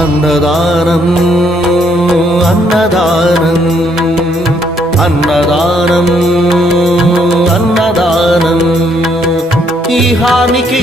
అన్నదానం అన్నదానం అన్నదానం అన్నదానం. ఈహానికి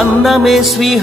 अन्नमे स्वीह